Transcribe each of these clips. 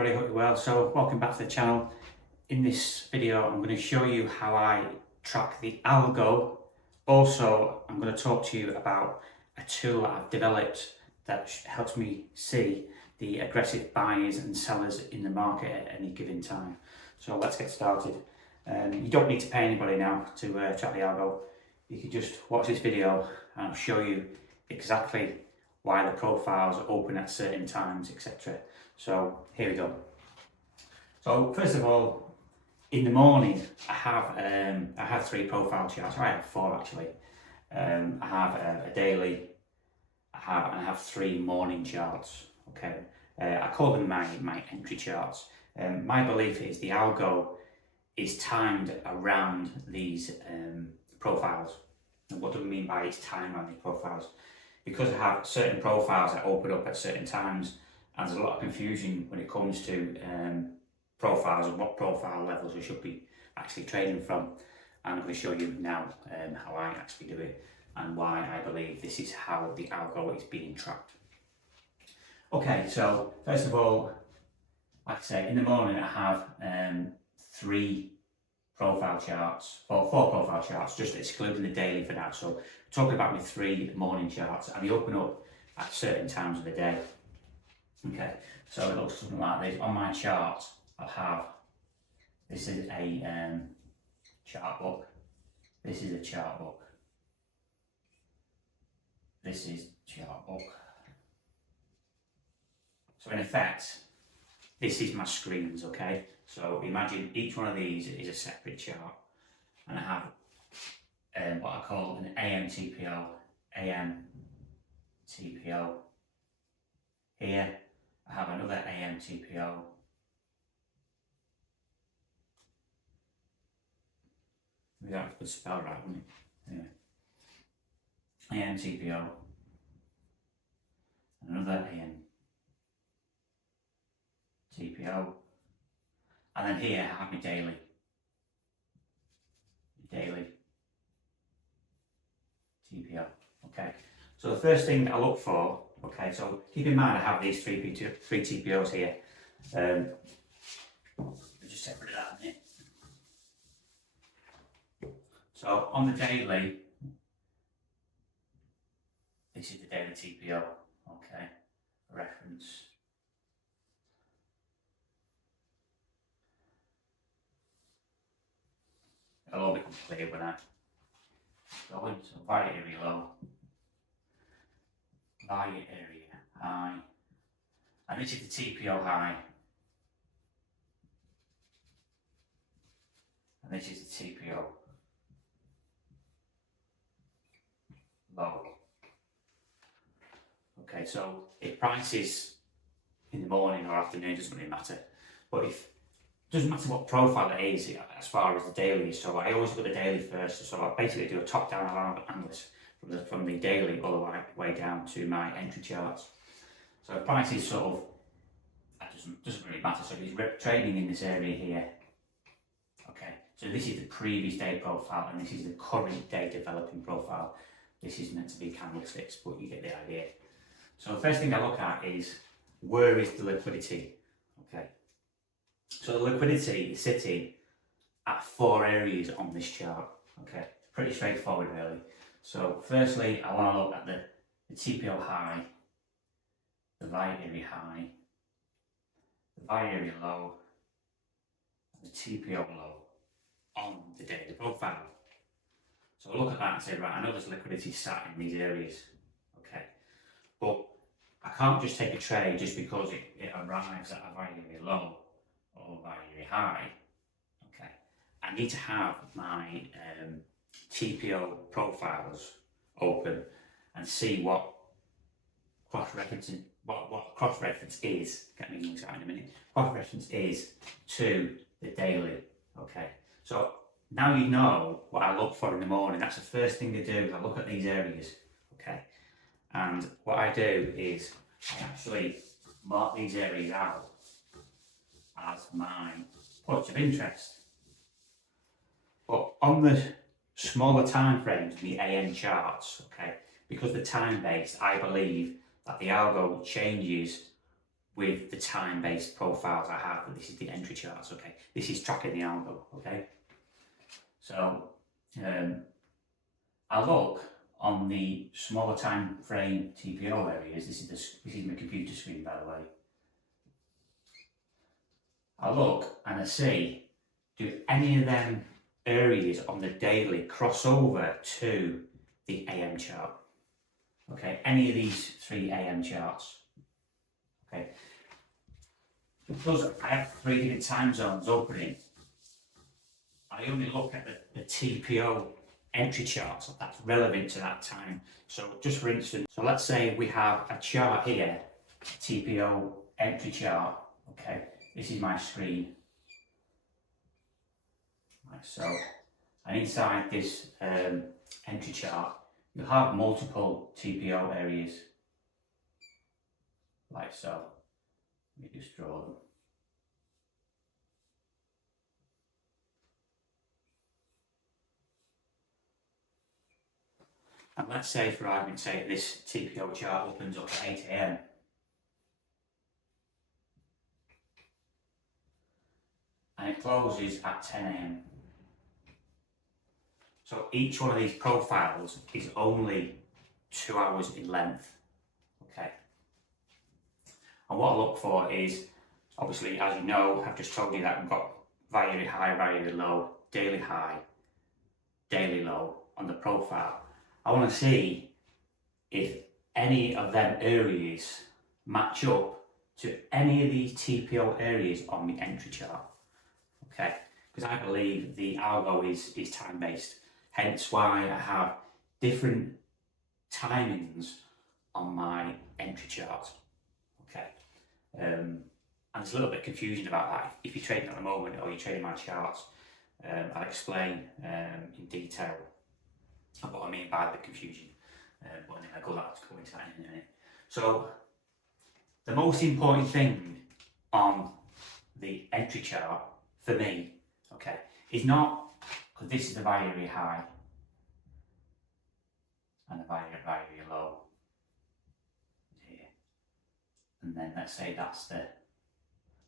everybody, hope you're well. So welcome back to the channel. In this video I'm going to show you how I track the algo. Also I'm going to talk to you about a tool that I've developed that helps me see the aggressive buyers and sellers in the market at any given time. So let's get started. You don't need to pay anybody now to track the algo. You can just watch this video and I'll show you exactly why the profiles are open at certain times, etc. So here we go. So first of all, in the morning I have three profile charts. I have four actually. I have a daily. I have three morning charts. Okay, I call them my entry charts. My belief is the algo is timed around these profiles. And what do we mean by it's timed around these profiles? Because I have certain profiles that open up at certain times, and there's a lot of confusion when it comes to profiles and what profile levels we should be actually trading from. And I'm going to show you now how I actually do it and why I believe this is how the algo is being tracked. Okay, so first of all, like I say, in the morning I have four profile charts, just excluding the daily for now. So talking about my three morning charts, and they open up at certain times of the day. Okay, so it looks something like this. On my chart, I'll have, this is a chart book, this is a chart book, this is chart book. So in effect, this is my screens, okay? So imagine each one of these is a separate chart, and I have what I call an AM TPO. Here I have another AM TPO. We don't have to spell right, wouldn't it? Yeah. AM TPO. Another AM TPO. And then here I have my daily. TPO. Okay. So the first thing I look for, okay, so keep in mind I have these three TPOs here. Just separate that a minute. So on the daily, this is the daily TPO, okay, reference. It'll all become clear when I go into buy area low, buy area high, and this is the TPO high, and this is the TPO low. Okay, so if prices in the morning or afternoon doesn't really matter, but if doesn't matter what profile it is as far as the daily is. So I always look at the daily first. So I basically do a top-down analysis from the daily all the way down to my entry charts. So if price is sort of, that doesn't really matter. So he's trading in this area here. Okay, so this is the previous day profile, and this is the current day developing profile. This is meant to be candlesticks, but you get the idea. So the first thing I look at is, where is the liquidity? Okay. So the liquidity is sitting at four areas on this chart. Okay, pretty straightforward really. So firstly, I want to look at the TPO high, the buy area high, the buy area low, and the TPO low on the daily profile. So I look at that and say, right, I know there's liquidity sat in these areas. Okay, but I can't just take a trade just because it arrives at a buy area low or buy area high. Okay, I need to have my TPO profiles open and see what cross-referencing, what cross-reference is. Get me English out in a minute. Cross-reference is to the daily. Okay, so now you know what I look for in the morning. That's the first thing to do. I look at these areas. Okay, and what I do is I actually mark these areas out as my points of interest. But on the smaller time frames, the AM charts, okay, because the time based, I believe that the algo changes with the time-based profiles I have, but this is the entry charts, okay? This is tracking the algo, okay? So I look on the smaller time frame TPO areas. This is my computer screen, by the way. I look and I see, do any of them areas on the daily cross over to the AM chart? Okay, any of these 3 AM charts. Okay, because I have 3 different time zones opening, I only look at the TPO entry charts that's relevant to that time. So just for instance, so let's say we have a chart here, TPO entry chart. Okay, this is my screen. Like so, and inside this entry chart, you'll have multiple TPO areas, like so. Let me just draw them. And let's say, for argument's sake, this TPO chart opens up at 8 AM. And it closes at 10 AM. So each one of these profiles is only 2 hours in length. Okay. And what I look for is, obviously, as you know, I've just told you that we've got very high, very low, daily high, daily low on the profile. I want to see if any of them areas match up to any of these TPO areas on the entry chart. Okay, because I believe the algo is time-based, hence why I have different timings on my entry chart. Okay, and there's a little bit of confusion about that. If you're trading at the moment or you're trading my charts, I'll explain in detail what I mean by the confusion, but I'll go into that in a minute. So the most important thing on the entry chart for me, okay, is not, because this is the very high and the very low here, and then let's say that's the,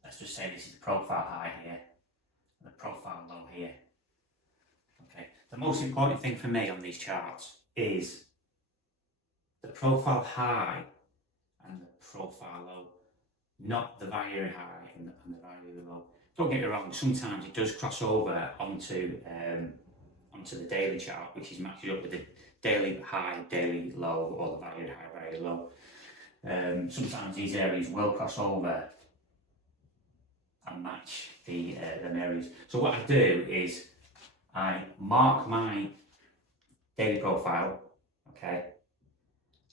let's just say this is the profile high here and the profile low here. Okay, the most important thing for me on these charts is the profile high and the profile low, not the very high and the very low. Don't get me wrong, sometimes it does cross over onto the daily chart, which is matched up with the daily high, daily low, or the very high, very low. Sometimes these areas will cross over and match the them areas. So what I do is I mark my daily profile, okay,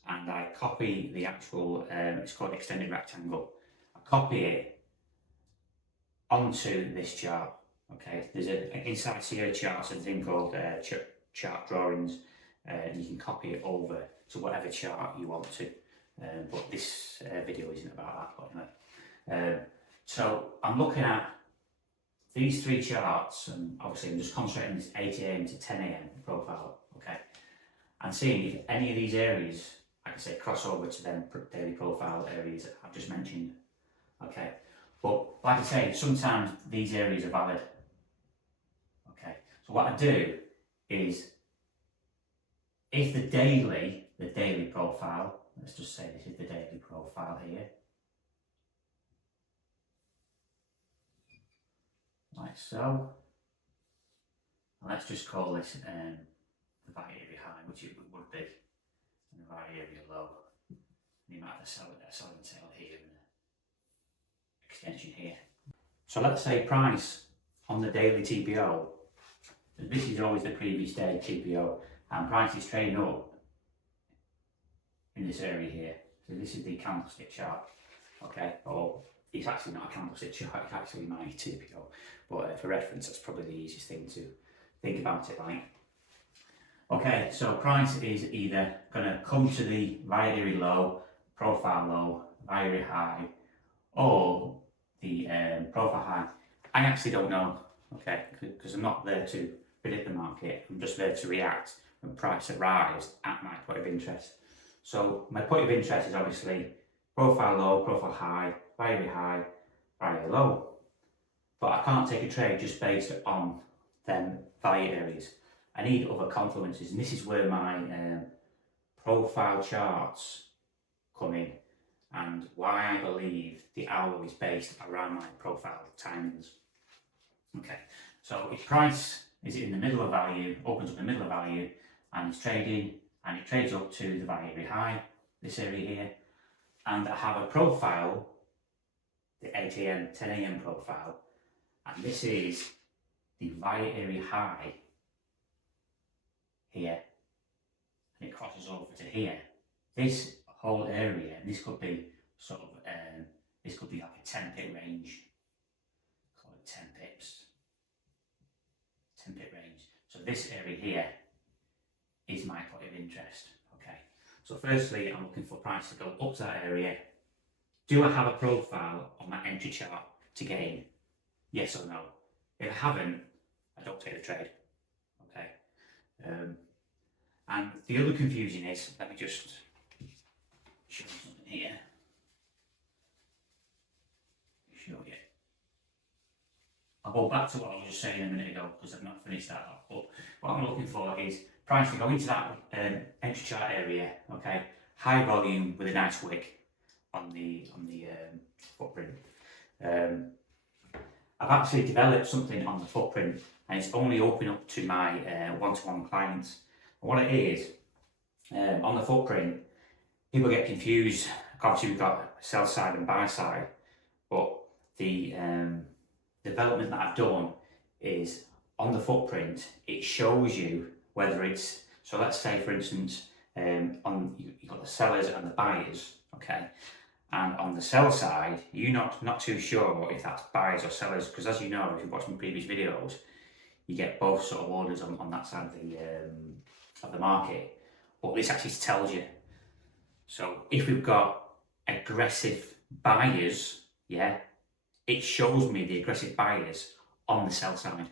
and I copy the actual, it's called extended rectangle. I copy it onto this chart, okay. There's inside CA charts, a thing called chart drawings, and you can copy it over to whatever chart you want to, but this video isn't about that, but anyway. So I'm looking at these 3 charts, and obviously I'm just concentrating this 8 AM to 10 AM profile, okay, and seeing if any of these areas, like I say, cross over to them daily profile areas that I've just mentioned, okay. But like I say, sometimes these areas are valid, okay. So what I do is, if the daily profile, let's just say this is the daily profile here, like so. And let's just call this the very area high, which it would be, and the very area low. And you might have a selling tail here and an extension here. So let's say price on the daily TPO, this is always the previous day TPO, and price is trading up in this area here. So this is the candlestick chart, okay, or it's actually not a candlestick chart, it's actually my TPO, but for reference that's probably the easiest thing to think about it like. Okay, so price is either going to come to the very low, profile low, very high, or the profile high. I actually don't know, okay, because I'm not there to predict the market, I'm just there to react when price arrives at my point of interest. So my point of interest is obviously profile low, profile high, value high, value low. But I can't take a trade just based on them value areas. I need other confluences, and this is where my profile charts come in, and why I believe the algo is based around my profile timings. Okay, so if price is in the middle of value, opens up in the middle of value, and it's trading, and it trades up to the value area high, this area here, and I have a profile, the 8 AM, 10 AM profile, and this is the value area high here, and it crosses over to here. This whole area, and this could be sort of, this could be like a 10 pip range, call it 10 pips, 10 pip range. So this area here is my point of interest. Okay, so firstly, I'm looking for price to go up to that area. Do I have a profile on my entry chart to get in? Yes or no? If I haven't, I don't take the trade. Okay. And the other confusion is, let me just show you something here. Show you. I'll go back to what I was just saying a minute ago because I've not finished that off. But what I'm looking for is price to go into that entry chart area. Okay, high volume with a nice wick on the footprint. I've actually developed something on the footprint, and it's only open up to my one-to-one clients. And what it is, on the footprint, people get confused. Obviously, we've got sell side and buy side, but the development that I've done is on the footprint. It shows you whether it's, so let's say for instance, you've got the sellers and the buyers, okay, and on the sell side, you're not too sure if that's buyers or sellers, because as you know, if you've watched my previous videos, you get both sort of orders on that side of the market. But this actually tells you. So if we've got aggressive buyers, yeah, it shows me the aggressive buyers on the sell side.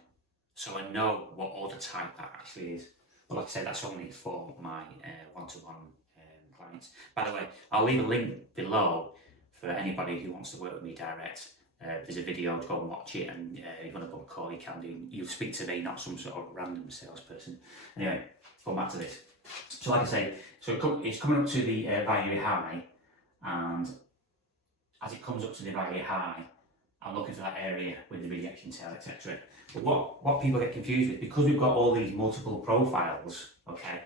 So I know what order type that actually is. But like I said, that's only for my one-to-one clients. By the way, I'll leave a link below for anybody who wants to work with me direct. There's a video, to go and watch it, and if you want to book a call, you can do. You'll speak to me, not some sort of random salesperson. Anyway, going back to this. So like I say, so it's coming up to the value high, and as it comes up to the value high, I'm looking for that area with the rejection tail, etc. But what people get confused with, because we've got all these multiple profiles, okay,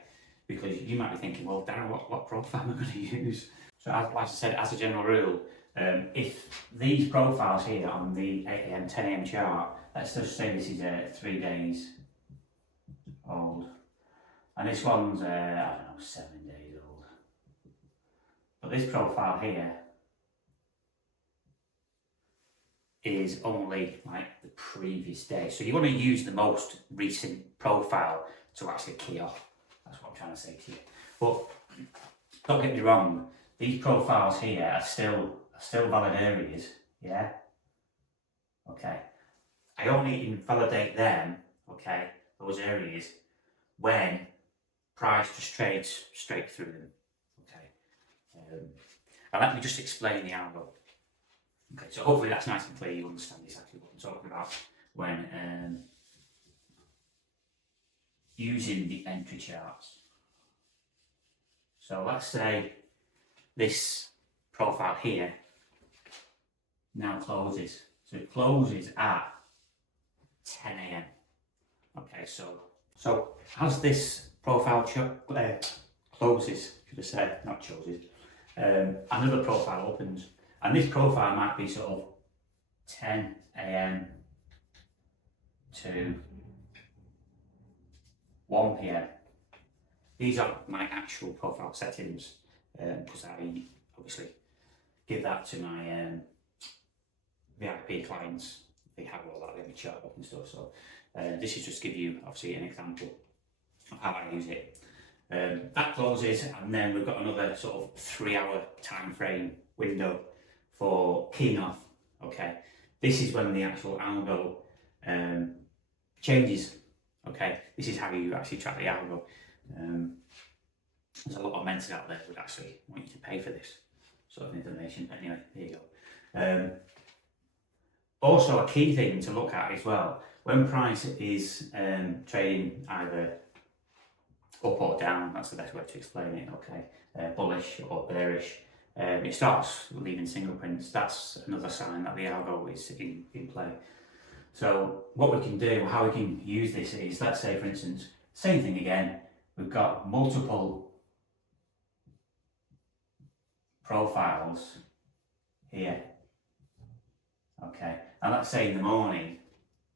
because you might be thinking, well, Darren, what profile am I going to use? So as I said, as a general rule, if these profiles here on the 8 AM, 10 AM chart, let's just say this is 3 days old, and this one's, I don't know, 7 days old. But this profile here is only like the previous day. So you want to use the most recent profile to actually key off. That's what I'm trying to say to you. But don't get me wrong, these profiles here are still valid areas, yeah? Okay. I only invalidate them, okay, those areas, when price just trades straight through them, okay? And let me just explain the algo. Okay, so hopefully that's nice and clear, you understand exactly what I'm talking about when using the entry charts. So let's say this profile here now closes. So it closes at 10 AM. Okay, so as this profile closes, should I say, not closes, another profile opens. And this profile might be sort of 10 AM to 1 PM. These are my actual profile settings, because I obviously give that to my VIP clients. They have all that, they have a chart up and stuff. So this is just give you obviously an example of how I use it. That closes, and then we've got another sort of 3-hour time frame window for keying off. Okay, this is when the actual algo changes. Okay, this is how you actually track the algo. There's a lot of mentors out there who would actually want you to pay for this sort of information. But anyway, there you go. Also, a key thing to look at as well, when price is trading either up or down, that's the best way to explain it, okay, bullish or bearish, it starts leaving single prints. That's another sign that the algo is in play. So what we can do, how we can use this is, let's say for instance, same thing again, we've got multiple profiles here, okay, and let's say in the morning,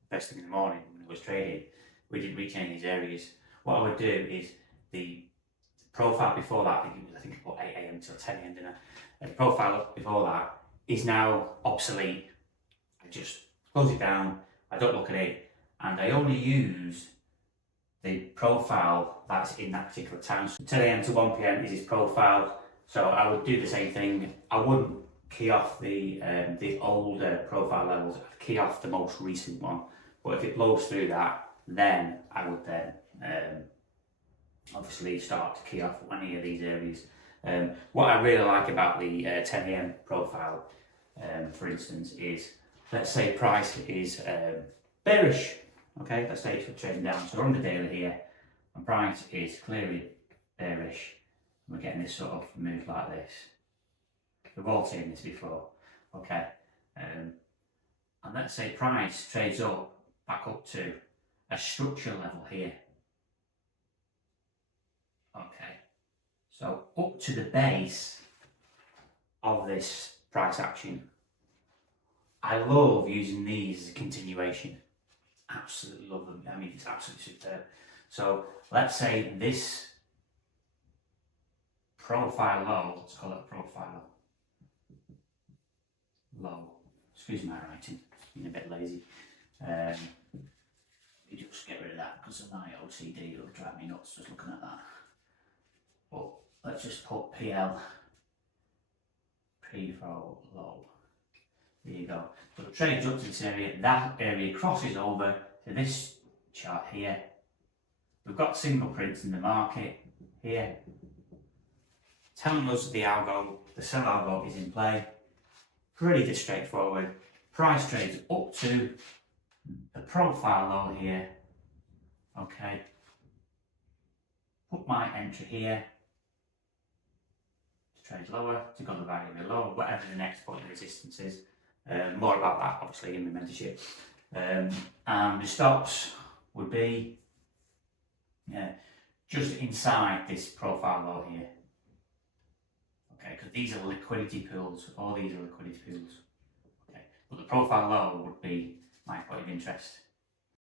first thing in the morning when it was trading, we didn't reach any of these areas. What I would do is the profile before that, I think about 8 AM till 10 AM dinner, and the profile before that is now obsolete. I just close it down, I don't look at it, and I only use the profile that's in that particular time. So 10 AM to 1 PM is his profile, so I would do the same thing. I wouldn't key off the older profile levels, I'd key off the most recent one, but if it blows through that, then I would then obviously start to key off any of these areas. What I really like about the 10 AM profile, for instance, is, let's say price is bearish, okay, let's say it's trading down, so we're on the daily here, and price is clearly bearish, we're getting this sort of move like this. We've all seen this before, okay, and let's say price trades up, back up to a structure level here, okay, so up to the base of this price action. I love using these as a continuation, absolutely love them, I mean it's absolutely superb. So let's say this profile low, let's call it a profile low, excuse my writing, it's been a bit lazy. You just get rid of that because of my OCD, it'll drive me nuts just looking at that. But let's just put PL, P-Pro low. There you go. So it trades up to this area, that area crosses over to this chart here. We've got single prints in the market here, telling us the algo, the sell algo is in play. Pretty straightforward. Price trades up to the profile low here, okay. Put my entry here to trade lower, to go the value lower, whatever the next point of resistance is. More about that obviously in the mentorship. And the stops would be just inside this profile low here, okay, because these are liquidity pools, all these are liquidity pools, okay, but the profile low would be my point of interest.